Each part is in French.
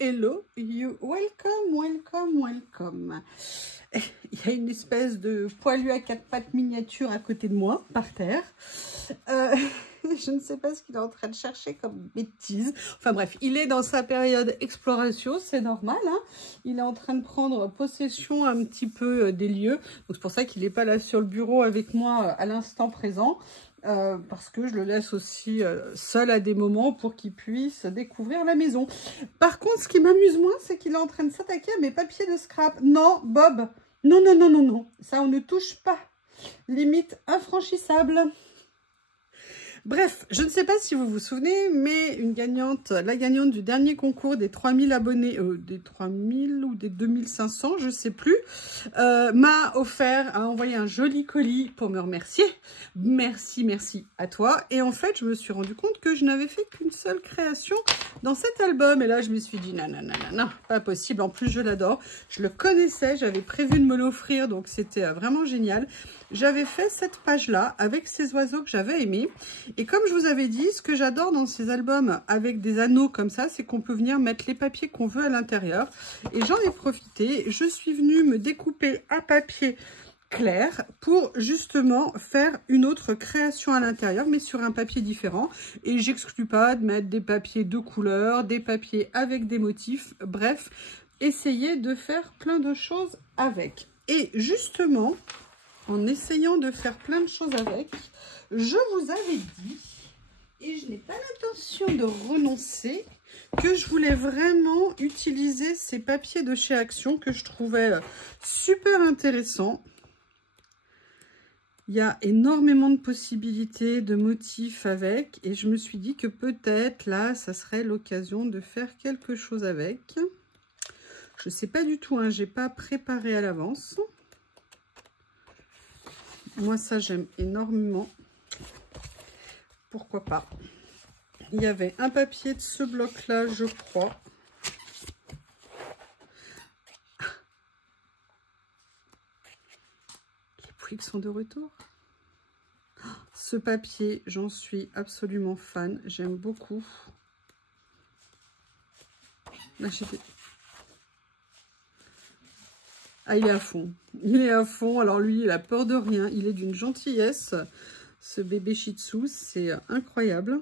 hello, you welcome, welcome, welcome. Il y a une espèce de poilu à quatre pattes miniature à côté de moi, par terre. Je ne sais pas ce qu'il est en train de chercher comme bêtise. Enfin bref, il est dans sa période exploration, c'est normal. Hein, il est en train de prendre possession un petit peu des lieux. Donc c'est pour ça qu'il n'est pas là sur le bureau avec moi à l'instant présent. Parce que je le laisse aussi seul à des moments pour qu'il puisse découvrir la maison. Par contre, ce qui m'amuse moins, c'est qu'il est en train de s'attaquer à mes papiers de scrap. Non, Bob, non, non, non, non, non, ça on ne touche pas. Limite infranchissable. Bref, je ne sais pas si vous vous souvenez, mais la gagnante du dernier concours des 3000 abonnés, des 3000 ou des 2500, je ne sais plus, m'a envoyé un joli colis pour me remercier. Merci, merci à toi. Et en fait, je me suis rendu compte que je n'avais fait qu'une seule création dans cet album. Et là, je me suis dit, non, non, non, non, non, pas possible. En plus, je l'adore. Je le connaissais, j'avais prévu de me l'offrir, donc c'était vraiment génial. J'avais fait cette page-là avec ces oiseaux que j'avais aimés. Et comme je vous avais dit, ce que j'adore dans ces albums avec des anneaux comme ça, c'est qu'on peut venir mettre les papiers qu'on veut à l'intérieur. Et j'en ai profité. Je suis venue me découper un papier clair pour justement faire une autre création à l'intérieur, mais sur un papier différent. Et j'exclus pas de mettre des papiers de couleur, des papiers avec des motifs. Bref, essayer de faire plein de choses avec. Et justement, en essayant de faire plein de choses avec, je vous avais dit, et je n'ai pas l'intention de renoncer, que je voulais vraiment utiliser ces papiers de chez Action que je trouvais super intéressants. Il y a énormément de possibilités, de motifs avec, et je me suis dit que peut-être là, ça serait l'occasion de faire quelque chose avec. Je ne sais pas du tout, hein, je n'ai pas préparé à l'avance. Moi, ça, j'aime énormément. Pourquoi pas? Il y avait un papier de ce bloc-là, je crois. Les poules sont de retour. Ce papier, j'en suis absolument fan. J'aime beaucoup. Là, ah, il est à fond. Il est à fond. Alors lui, il a peur de rien. Il est d'une gentillesse. Ce bébé Shih Tzu, c'est incroyable.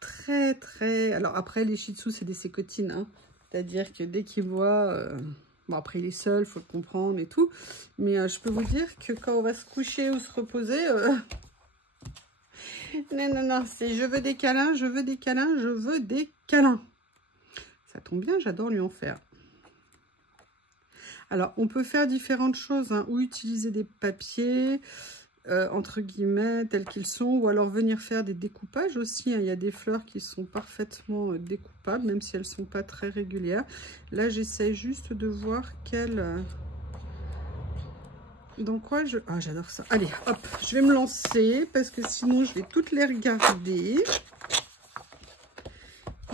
Très, très... Alors après, les Shih Tzu, c'est des sécotines. Hein. C'est-à-dire que dès qu'il voit... Bon, après, il est seul, il faut le comprendre et tout. Mais je peux vous dire que quand on va se coucher ou se reposer... Non, non, non, c'est je veux des câlins, je veux des câlins, je veux des câlins. Ça tombe bien, j'adore lui en faire. Alors, on peut faire différentes choses, hein, ou utiliser des papiers, entre guillemets, tels qu'ils sont, ou alors venir faire des découpages aussi. Hein. Il y a des fleurs qui sont parfaitement découpables, même si elles ne sont pas très régulières. Là, j'essaie juste de voir quelle... Dans quoi je... Ah, j'adore ça. Allez, hop, je vais me lancer, parce que sinon, je vais toutes les regarder.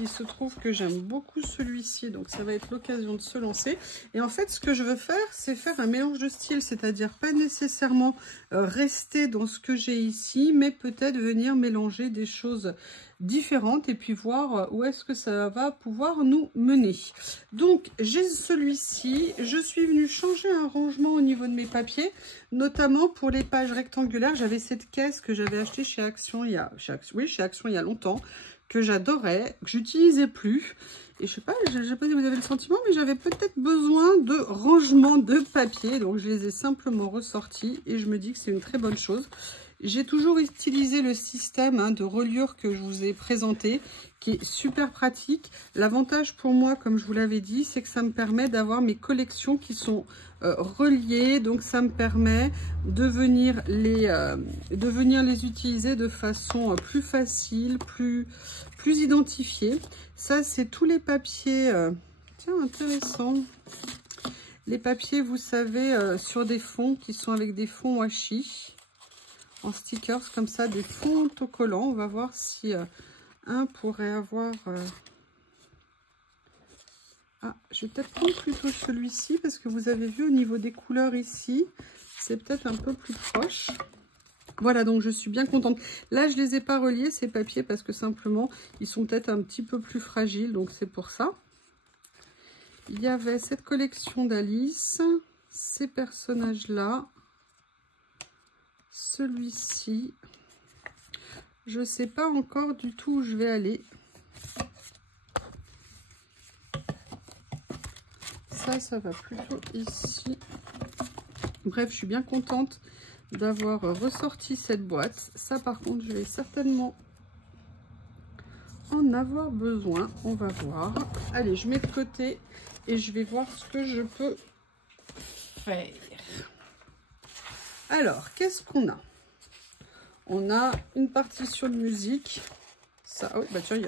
Il se trouve que j'aime beaucoup celui-ci, donc ça va être l'occasion de se lancer. Et en fait, ce que je veux faire, c'est faire un mélange de styles, c'est-à-dire pas nécessairement rester dans ce que j'ai ici, mais peut-être venir mélanger des choses différentes et puis voir où est-ce que ça va pouvoir nous mener. Donc, j'ai celui-ci. Je suis venue changer un rangement au niveau de mes papiers, notamment pour les pages rectangulaires. J'avais cette caisse que j'avais achetée chez Action chez Action il y a longtemps, que j'adorais, que j'utilisais plus. Et je sais pas si vous avez le sentiment, mais j'avais peut-être besoin de rangement de papier. Donc, je les ai simplement ressortis et je me dis que c'est une très bonne chose. J'ai toujours utilisé le système de reliure que je vous ai présenté, qui est super pratique. L'avantage pour moi, comme je vous l'avais dit, c'est que ça me permet d'avoir mes collections qui sont reliées. Donc, ça me permet de venir les utiliser de façon plus facile, plus identifiée. Ça, c'est tous les papiers... tiens, intéressant. Les papiers, vous savez, sur des fonds qui sont avec des fonds washi. En stickers comme ça, des fonds autocollants. On va voir si un pourrait avoir... Ah, je vais peut-être prendre plutôt celui-ci parce que vous avez vu au niveau des couleurs ici, c'est peut-être un peu plus proche. Voilà, donc je suis bien contente. Là, je les ai pas reliés, ces papiers, parce que simplement, ils sont peut-être un petit peu plus fragiles, donc c'est pour ça. Il y avait cette collection d'Alice, ces personnages-là, celui-ci. Je sais pas encore du tout où je vais aller. Ça va plutôt ici. Bref, je suis bien contente d'avoir ressorti cette boîte. Ça, par contre, je vais certainement en avoir besoin. On va voir. Allez, je mets de côté et je vais voir ce que je peux faire. Alors, qu'est-ce qu'on a? On a une partition de musique. Ça, oui, bah tiens,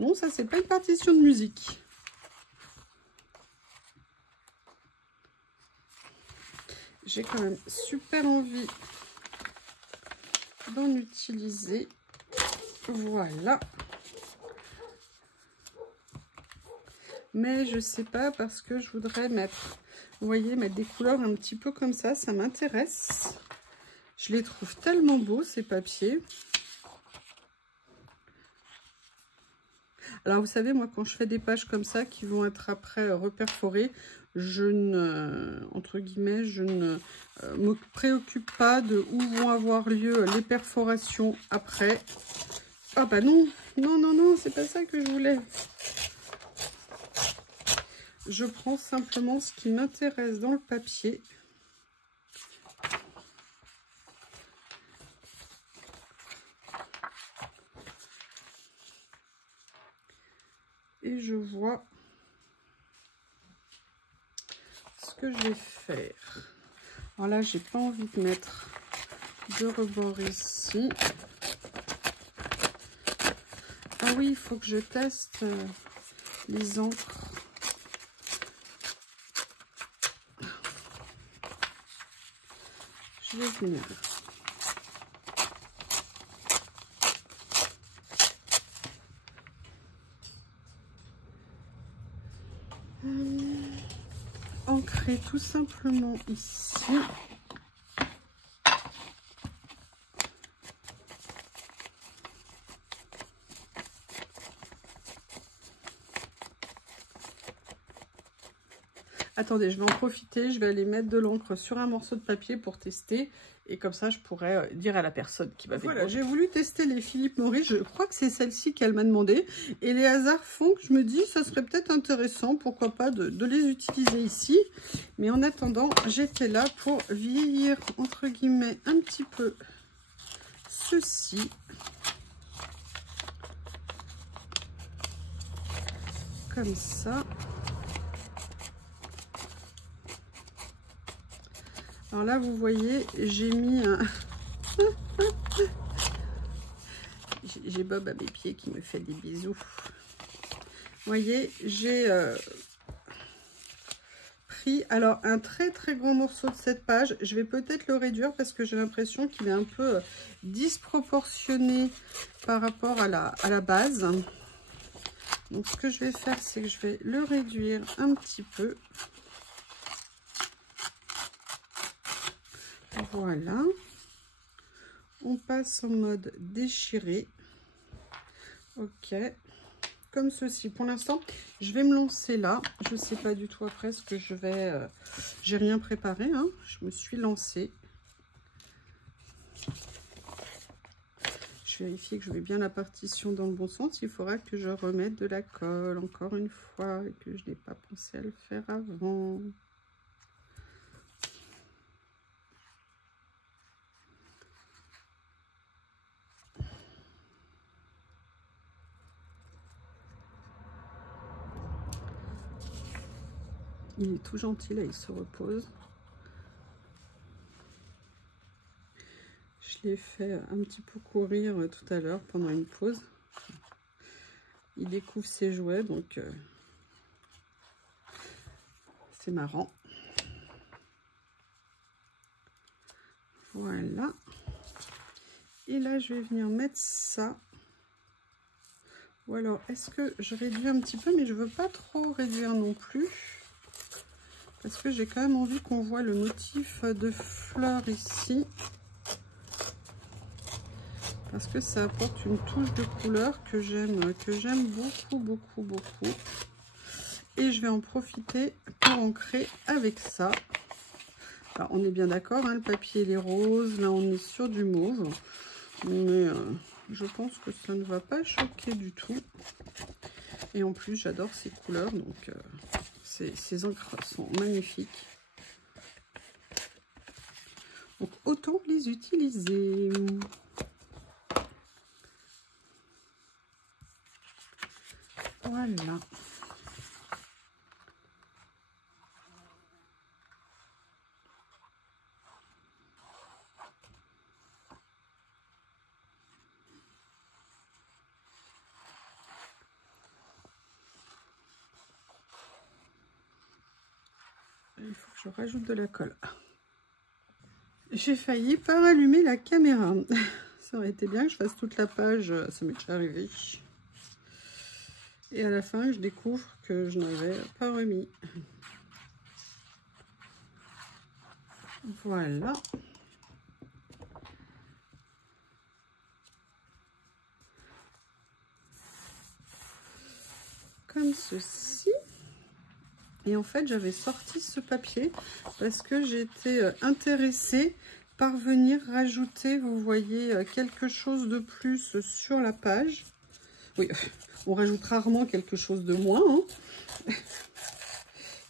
non, ça, c'est pas une partition de musique. J'ai quand même super envie d'en utiliser. Voilà. Mais je sais pas parce que je voudrais mettre, vous voyez, mettre des couleurs un petit peu comme ça m'intéresse. Je les trouve tellement beaux, ces papiers. Alors, vous savez, moi, quand je fais des pages comme ça qui vont être après reperforées, je ne, entre guillemets, je ne me préoccupe pas de où vont avoir lieu les perforations après. Ah bah non, non, non, non, c'est pas ça que je voulais. Je prends simplement ce qui m'intéresse dans le papier. Et je vois ce que je vais faire. Alors là, j'ai pas envie de mettre de rebord ici. Ah oui, il faut que je teste les encres. Je vais venir. Ancrer tout simplement ici. Attendez, je vais en profiter, je vais aller mettre de l'encre sur un morceau de papier pour tester. Et comme ça, je pourrais dire à la personne qui va venir. Voilà, j'ai voulu tester les Philippe Maurice. Je crois que c'est celle-ci qu'elle m'a demandé. Et les hasards font que je me dis, ça serait peut-être intéressant, pourquoi pas, de les utiliser ici. Mais en attendant, j'étais là pour vieillir, entre guillemets, un petit peu ceci. Comme ça. Alors là, vous voyez, j'ai mis un... j'ai Bob à mes pieds qui me fait des bisous. Vous voyez, j'ai pris alors un très très grand morceau de cette page. Je vais peut-être le réduire parce que j'ai l'impression qu'il est un peu disproportionné par rapport à la base. Donc ce que je vais faire, c'est que je vais le réduire un petit peu. Voilà. On passe en mode déchiré. Ok. Comme ceci. Pour l'instant, je vais me lancer là. Je ne sais pas du tout après ce que je vais... j'ai rien préparé. Hein. Je me suis lancée. Je vérifie que je mets bien la partition dans le bon sens. Il faudra que je remette de la colle encore une fois et que je n'ai pas pensé à le faire avant. Il est tout gentil, là, il se repose. Je l'ai fait un petit peu courir tout à l'heure pendant une pause. Il découvre ses jouets, donc c'est marrant. Voilà. Et là, je vais venir mettre ça. Ou alors, est-ce que je réduis un petit peu, mais je veux pas trop réduire non plus. Parce que j'ai quand même envie qu'on voit le motif de fleurs ici. parce que ça apporte une touche de couleur que j'aime beaucoup. Et je vais en profiter pour ancrer avec ça. Alors, on est bien d'accord, hein, le papier il est rose, là on est sur du mauve, mais je pense que ça ne va pas choquer du tout. Et en plus, j'adore ces couleurs, donc ces encres sont magnifiques. Donc, autant les utiliser. Voilà. Il faut que je rajoute de la colle. J'ai failli pas rallumer la caméra. Ça aurait été bien que je fasse toute la page, ça m'est déjà arrivé. Et à la fin, je découvre que je n'avais pas remis. Voilà. Comme ceci. Et en fait, j'avais sorti ce papier parce que j'étais intéressée par venir rajouter, vous voyez, quelque chose de plus sur la page. Oui, on rajoute rarement quelque chose de moins. Hein.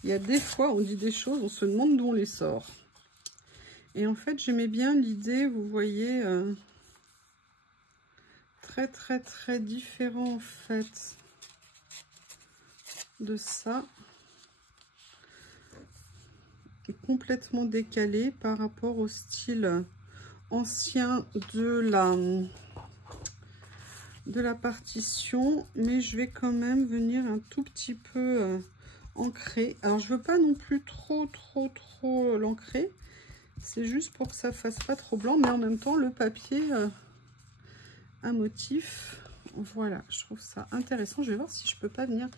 Il y a des fois, on dit des choses, on se demande d'où on les sort. Et en fait, j'aimais bien l'idée, vous voyez, très différent en fait de ça. Complètement décalé par rapport au style ancien de la partition, mais je vais quand même venir un tout petit peu ancrer. Alors je veux pas non plus trop l'ancrer, c'est juste pour que ça fasse pas trop blanc, mais en même temps le papier un motif. Voilà, je trouve ça intéressant. Je vais voir si je peux pas venir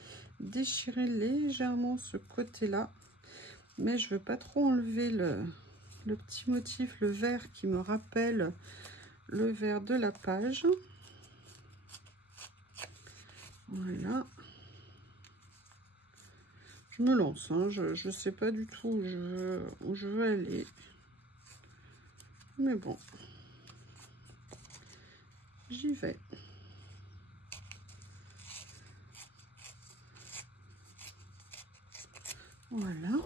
déchirer légèrement ce côté là. Mais je veux pas trop enlever le petit motif, le vert qui me rappelle le vert de la page. Voilà. Je me lance, hein. Je ne sais pas du tout où je veux aller. Mais bon, j'y vais. Voilà.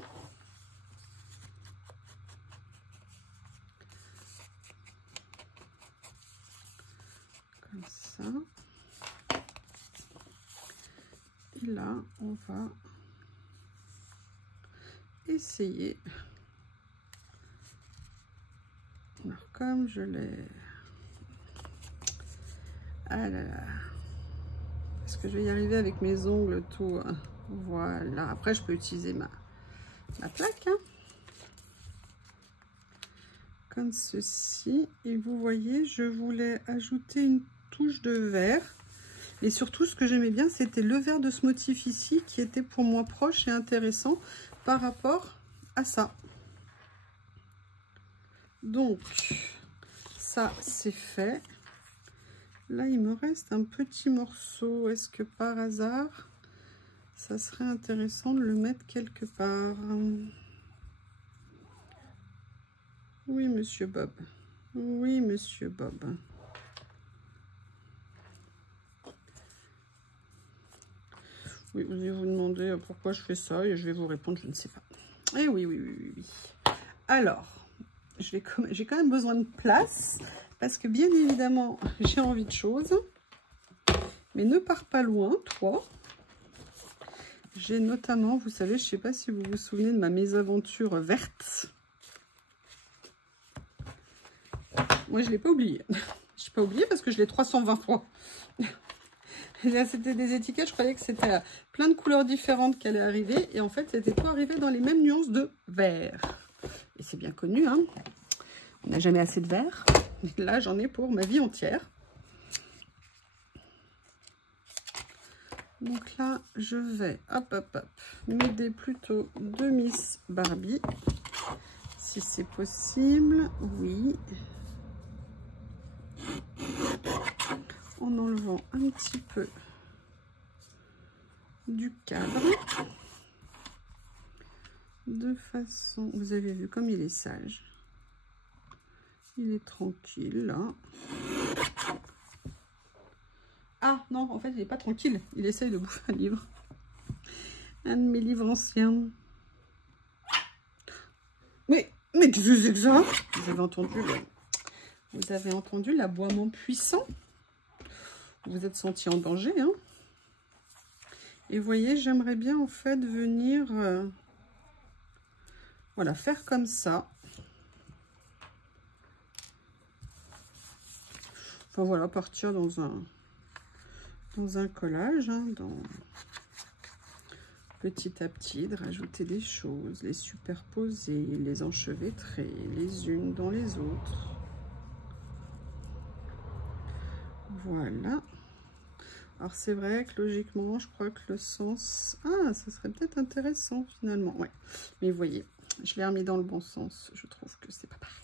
Comme ça. Et là, on va essayer. Alors, comme je l'ai... Ah là là. Est-ce que je vais y arriver avec mes ongles tout? Voilà. Après, je peux utiliser ma plaque. Hein. Comme ceci. Et vous voyez, je voulais ajouter une touche de vert. Et surtout, ce que j'aimais bien, c'était le vert de ce motif ici, qui était pour moi proche et intéressant par rapport à ça. Donc, ça, c'est fait. Là, il me reste un petit morceau. Est-ce que par hasard, ça serait intéressant de le mettre quelque part? Oui, monsieur Bob. Oui, monsieur Bob. Oui, vous allez vous demander pourquoi je fais ça et je vais vous répondre, je ne sais pas. Et oui. Alors, j'ai quand même besoin de place parce que bien évidemment, j'ai envie de choses. Mais ne pars pas loin, toi. J'ai notamment, vous savez, je ne sais pas si vous vous souvenez de ma mésaventure verte. Moi, je ne l'ai pas oublié. Je n'ai pas oublié parce que je l'ai 320 fois. Là, c'était des étiquettes, je croyais que c'était plein de couleurs différentes qui allaient arriver. Et en fait, c'était tout arrivé dans les mêmes nuances de vert. Et c'est bien connu, hein. On n'a jamais assez de vert. Là, j'en ai pour ma vie entière. Donc là, je vais, hop, m'aider plutôt de Miss Barbie. Si c'est possible, oui. en enlevant un petit peu du cadre. De façon, vous avez vu comme il est sage. Il est tranquille là. Ah non, en fait il n'est pas tranquille. Il essaye de bouffer un livre. Un de mes livres anciens. Mais qu'est-ce que c'est que ça? Vous avez entendu l'aboiement puissant? Vous vous êtes senti en danger, hein? Et vous voyez, j'aimerais bien en fait venir voilà, faire comme ça. Enfin voilà, partir dans un collage, hein, petit à petit, de rajouter des choses, les superposer, les enchevêtrer les unes dans les autres. Voilà. Alors c'est vrai que logiquement, je crois que le sens... Ah, ça serait peut-être intéressant finalement. Ouais. Mais vous voyez, je l'ai remis dans le bon sens. Je trouve que c'est pas pareil.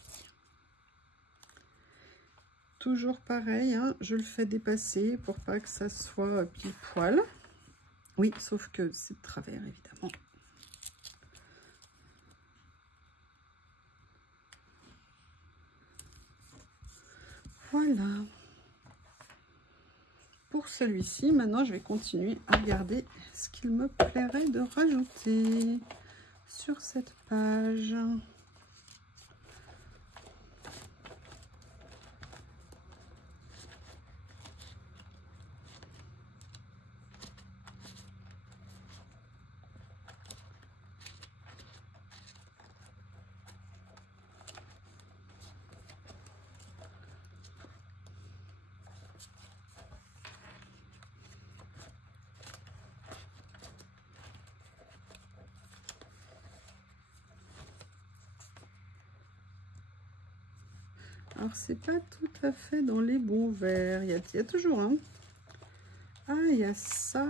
Toujours pareil, hein, je le fais dépasser pour pas que ça soit pile poil. Oui, sauf que c'est de travers, évidemment. Voilà. Pour celui-ci, maintenant, je vais continuer à regarder ce qu'il me plairait de rajouter sur cette page. Alors, c'est pas tout à fait dans les bons verres. Il y a toujours, hein. Ah, il y a ça.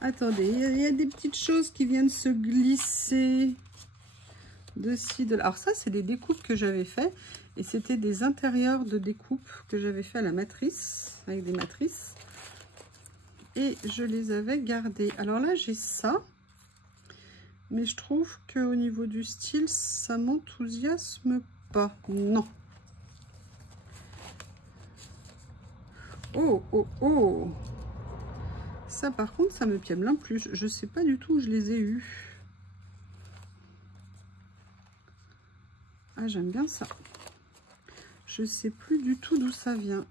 Attendez, il y a des petites choses qui viennent se glisser de ci, de là. Alors ça, c'est des découpes que j'avais fait. Et c'était des intérieurs de découpe que j'avais fait à la matrice, avec des matrices. Et je les avais gardées. Alors là, j'ai ça. Mais je trouve qu'au niveau du style, ça m'enthousiasme pas. Non. Oh, oh, oh. Ça, par contre, ça me pièble plus. Je sais pas du tout où je les ai eus. Ah, j'aime bien ça. Je sais plus du tout d'où ça vient.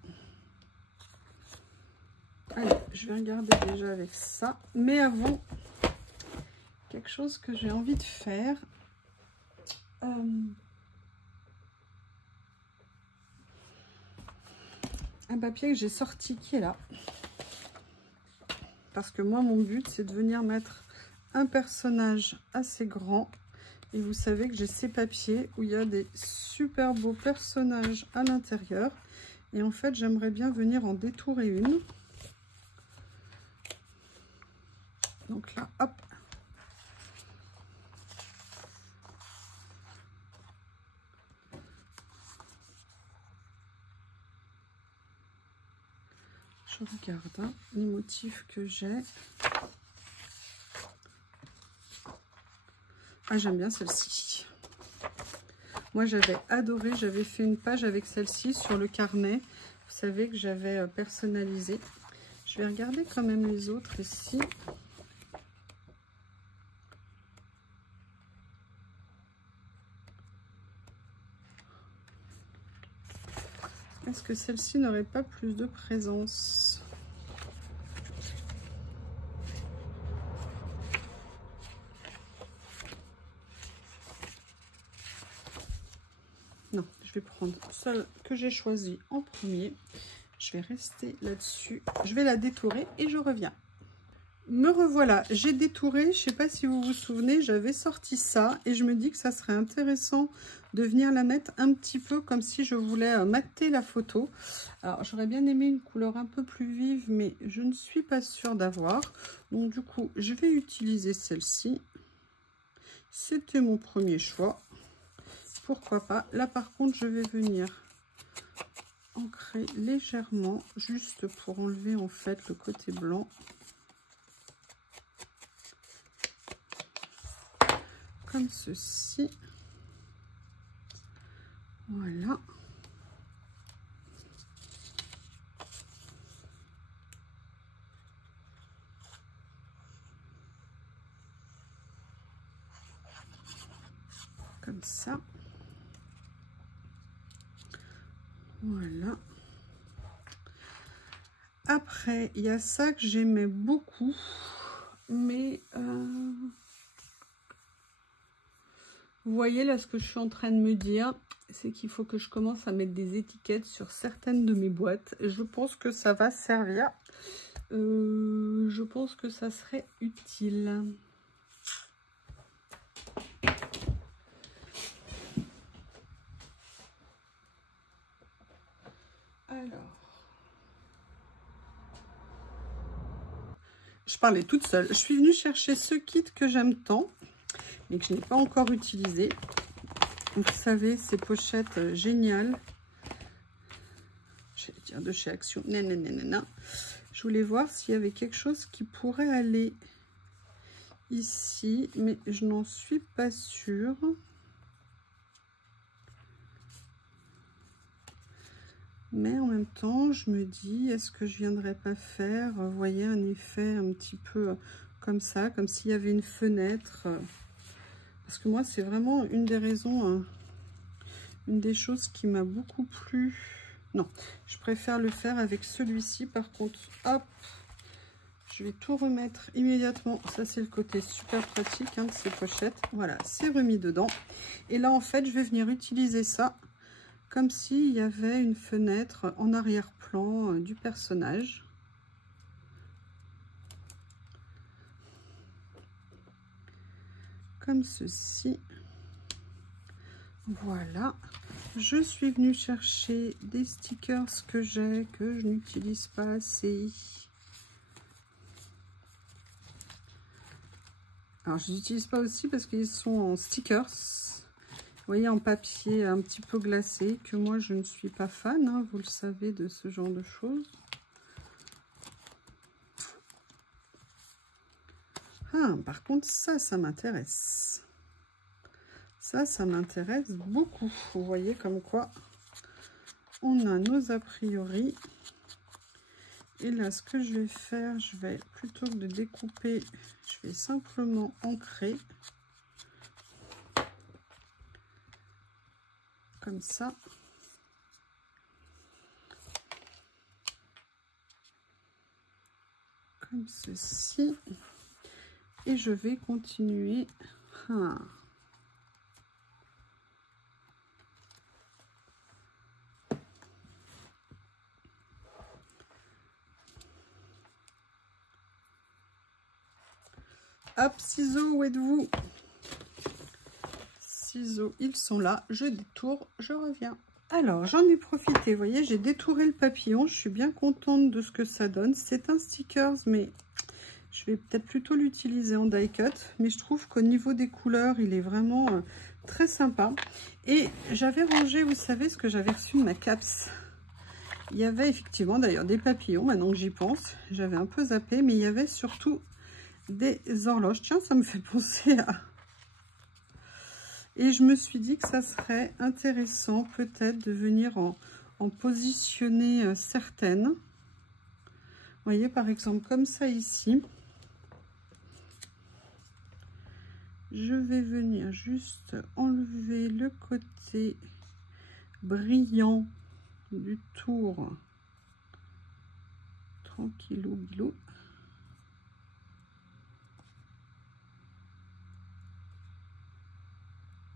Allez, je vais regarder déjà avec ça. Mais avant, quelque chose que j'ai envie de faire. Un papier que j'ai sorti qui est là. Parce que moi, mon but, c'est de venir mettre un personnage assez grand. Et vous savez que j'ai ces papiers où il y a des super beaux personnages à l'intérieur. Et en fait, j'aimerais bien venir en détourer une. Donc là, hop. Je regarde hein, les motifs que j'ai. Ah, j'aime bien celle-ci. Moi, j'avais adoré. J'avais fait une page avec celle-ci sur le carnet. Vous savez que j'avais personnalisé. Je vais regarder quand même les autres ici. Est-ce que celle-ci n'aurait pas plus de présence? Non, je vais prendre celle que j'ai choisie en premier. Je vais rester là-dessus. Je vais la détourer et je reviens. Me revoilà, j'ai détouré, je ne sais pas si vous vous souvenez, j'avais sorti ça et je me dis que ça serait intéressant de venir la mettre un petit peu comme si je voulais mater la photo. Alors j'aurais bien aimé une couleur un peu plus vive mais je ne suis pas sûre d'avoir. Donc du coup je vais utiliser celle-ci. C'était mon premier choix. Pourquoi pas. Là par contre je vais venir ancrer légèrement, juste pour enlever en fait le côté blanc. Comme ceci. Voilà. Comme ça. Voilà. Après, il y a ça que j'aimais beaucoup, mais vous voyez là ce que je suis en train de me dire, c'est qu'il faut que je commence à mettre des étiquettes sur certaines de mes boîtes. Je pense que ça va servir. Je pense que ça serait utile. Alors, je parlais toute seule. Je suis venue chercher ce kit que j'aime tant, mais que je n'ai pas encore utilisé. Vous savez, ces pochettes géniales. Je vais dire de chez Action. Nanana. Je voulais voir s'il y avait quelque chose qui pourrait aller ici, mais je n'en suis pas sûre. Mais en même temps, je me dis, est-ce que je viendrais pas faire, vous voyez, un effet un petit peu comme ça, comme s'il y avait une fenêtre. Parce que moi, c'est vraiment une des raisons, une des choses qui m'a beaucoup plu. Non, je préfère le faire avec celui-ci. Par contre, hop, je vais tout remettre immédiatement. Ça, c'est le côté super pratique de ces pochettes. Voilà, c'est remis dedans. Et là, en fait, je vais venir utiliser ça comme s'il y avait une fenêtre en arrière-plan du personnage. Comme ceci. Voilà. Je suis venue chercher des stickers que j'ai, que je n'utilise pas assez. Alors, je les utilise pas aussi parce qu'ils sont en stickers. Vous voyez, en papier un petit peu glacé, que moi je ne suis pas fan, hein, vous le savez, de ce genre de choses. Ah, par contre, ça m'intéresse. Ça m'intéresse beaucoup. Vous voyez comme quoi on a nos a priori. Et là, ce que je vais faire, je vais, plutôt que de découper, je vais simplement ancrer. Comme ça. Comme ceci. Et je vais continuer. Ah. Hop, ciseaux, où êtes-vous? Ciseaux, ils sont là. Je détourne, je reviens. Alors, j'en ai profité, vous voyez, j'ai détouré le papillon. Je suis bien contente de ce que ça donne. C'est un stickers, mais je vais peut-être plutôt l'utiliser en die cut. Mais je trouve qu'au niveau des couleurs, il est vraiment très sympa. Et j'avais rangé, vous savez, ce que j'avais reçu de ma CAPS. Il y avait effectivement d'ailleurs des papillons, maintenant que j'y pense. J'avais un peu zappé, mais il y avait surtout des horloges. Tiens, ça me fait penser à... Et je me suis dit que ça serait intéressant peut-être de venir en positionner certaines. Vous voyez, par exemple, comme ça ici. Je vais venir juste enlever le côté brillant du tour. Tranquillou bilou.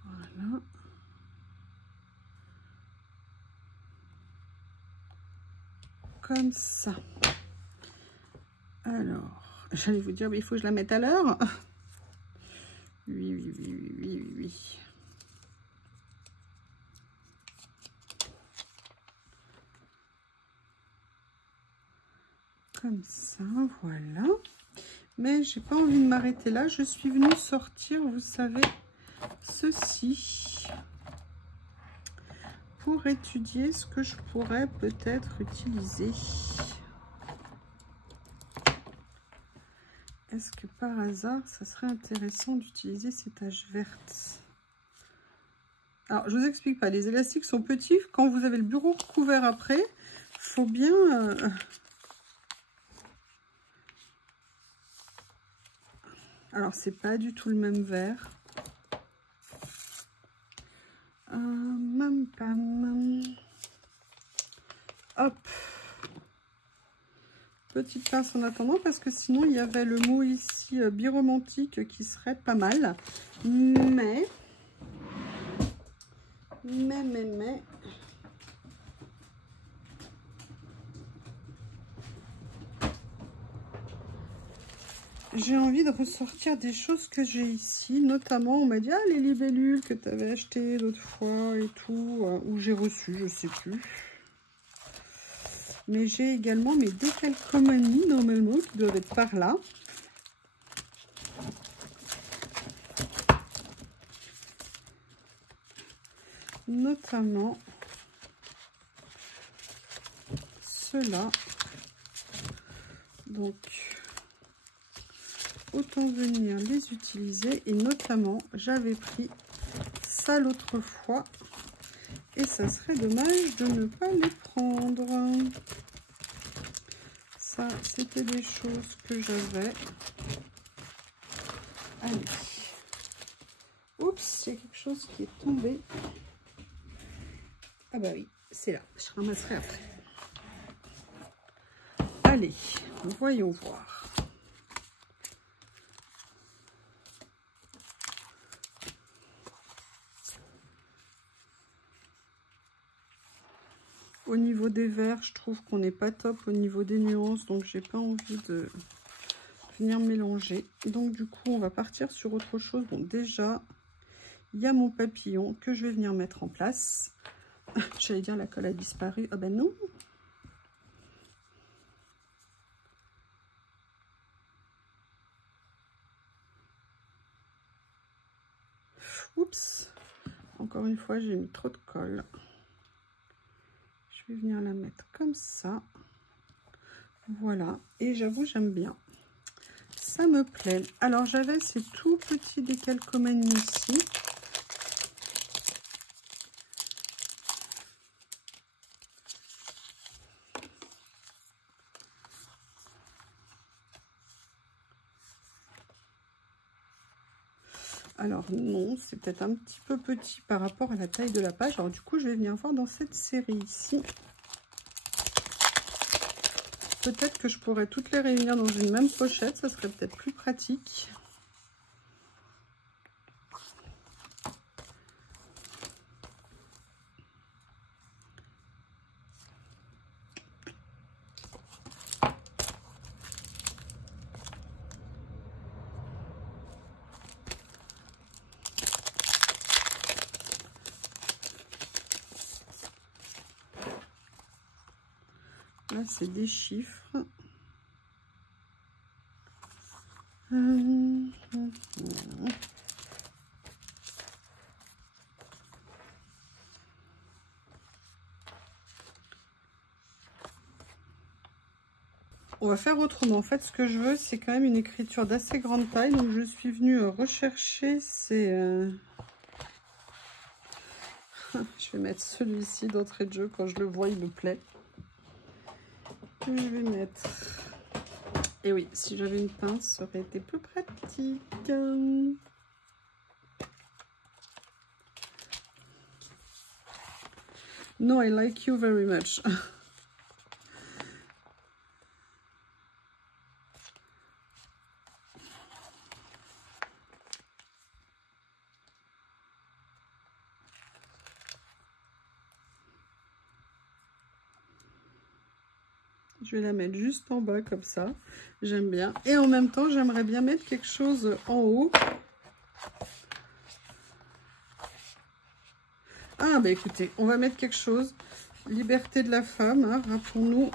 Voilà. Comme ça. Alors, j'allais vous dire, mais il faut que je la mette à l'heure. Oui. Comme ça, voilà. Mais j'ai pas envie de m'arrêter là. Je suis venue sortir, vous savez, ceci pour étudier ce que je pourrais peut-être utiliser. Est-ce que par hasard, ça serait intéressant d'utiliser ces taches vertes? Alors, je vous explique pas. Les élastiques sont petits. Quand vous avez le bureau couvert après, il faut bien... Alors, c'est pas du tout le même vert. Hop. Petite pince en attendant, parce que sinon, il y avait le mot ici, biromantique, qui serait pas mal. Mais... j'ai envie de ressortir des choses que j'ai ici. Notamment, on m'a dit, ah, les libellules que tu avais achetées l'autre fois et tout, ou j'ai reçu, je sais plus. Mais j'ai également mes décalcomanies, normalement, qui doivent être par là. Notamment ceux-là. Donc, autant venir les utiliser. Et notamment, j'avais pris ça l'autre fois. Et ça serait dommage de ne pas les prendre. Ça, c'était des choses que j'avais. Allez. Oups, il y a quelque chose qui est tombé. Ah bah oui, c'est là. Je ramasserai après. Allez, voyons voir. Au niveau des verts, je trouve qu'on n'est pas top au niveau des nuances, donc j'ai pas envie de venir mélanger. Donc du coup, on va partir sur autre chose. Bon, déjà, il y a mon papillon que je vais venir mettre en place. J'allais dire la colle a disparu. Ah ben non. Oups. Encore une fois, j'ai mis trop de colle. Je vais venir la mettre comme ça. Voilà. Et j'avoue, j'aime bien. Ça me plaît. Alors, j'avais ces tout petits décalcomanies ici. Alors non, c'est peut-être un petit peu petit par rapport à la taille de la page. Alors du coup, je vais venir voir dans cette série ici. Peut-être que je pourrais toutes les réunir dans une même pochette. Ça serait peut-être plus pratique. Là, c'est des chiffres. On va faire autrement. En fait, ce que je veux, c'est quand même une écriture d'assez grande taille. Donc, je suis venue rechercher ces... Je vais mettre celui-ci d'entrée de jeu. Quand je le vois, il me plaît. Je vais mettre... Et oui, si j'avais une pince, ça aurait été plus pratique. No, I like you very much. Je vais la mettre juste en bas comme ça. J'aime bien. Et en même temps, j'aimerais bien mettre quelque chose en haut. Ah, bah écoutez, on va mettre quelque chose. Liberté de la femme. Hein. Rappelons-nous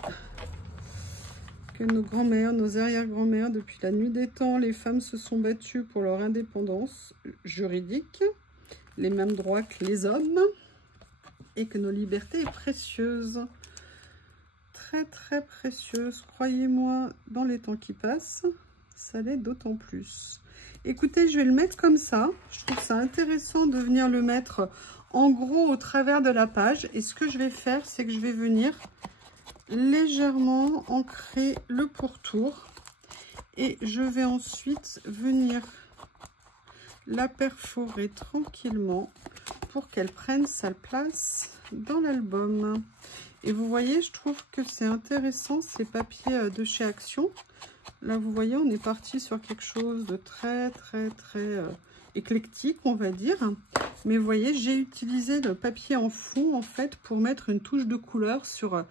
que nos grands-mères, nos arrière-grands-mères, depuis la nuit des temps, les femmes se sont battues pour leur indépendance juridique. Les mêmes droits que les hommes. et que nos libertés est précieuse. Très très précieuse. Croyez-moi, dans les temps qui passent, ça l'est d'autant plus. Écoutez, je vais le mettre comme ça. Je trouve ça intéressant de venir le mettre en gros au travers de la page. Et ce que je vais faire, c'est que je vais venir légèrement ancrer le pourtour. Et je vais ensuite venir la perforer tranquillement pour qu'elle prenne sa place dans l'album. Et vous voyez, je trouve que c'est intéressant ces papiers de chez Action. Là, vous voyez, on est parti sur quelque chose de très éclectique, on va dire. Mais vous voyez, j'ai utilisé le papier en fond, en fait, pour mettre une touche de couleur sur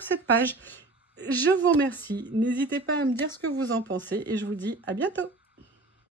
cette page. Je vous remercie. N'hésitez pas à me dire ce que vous en pensez et je vous dis à bientôt.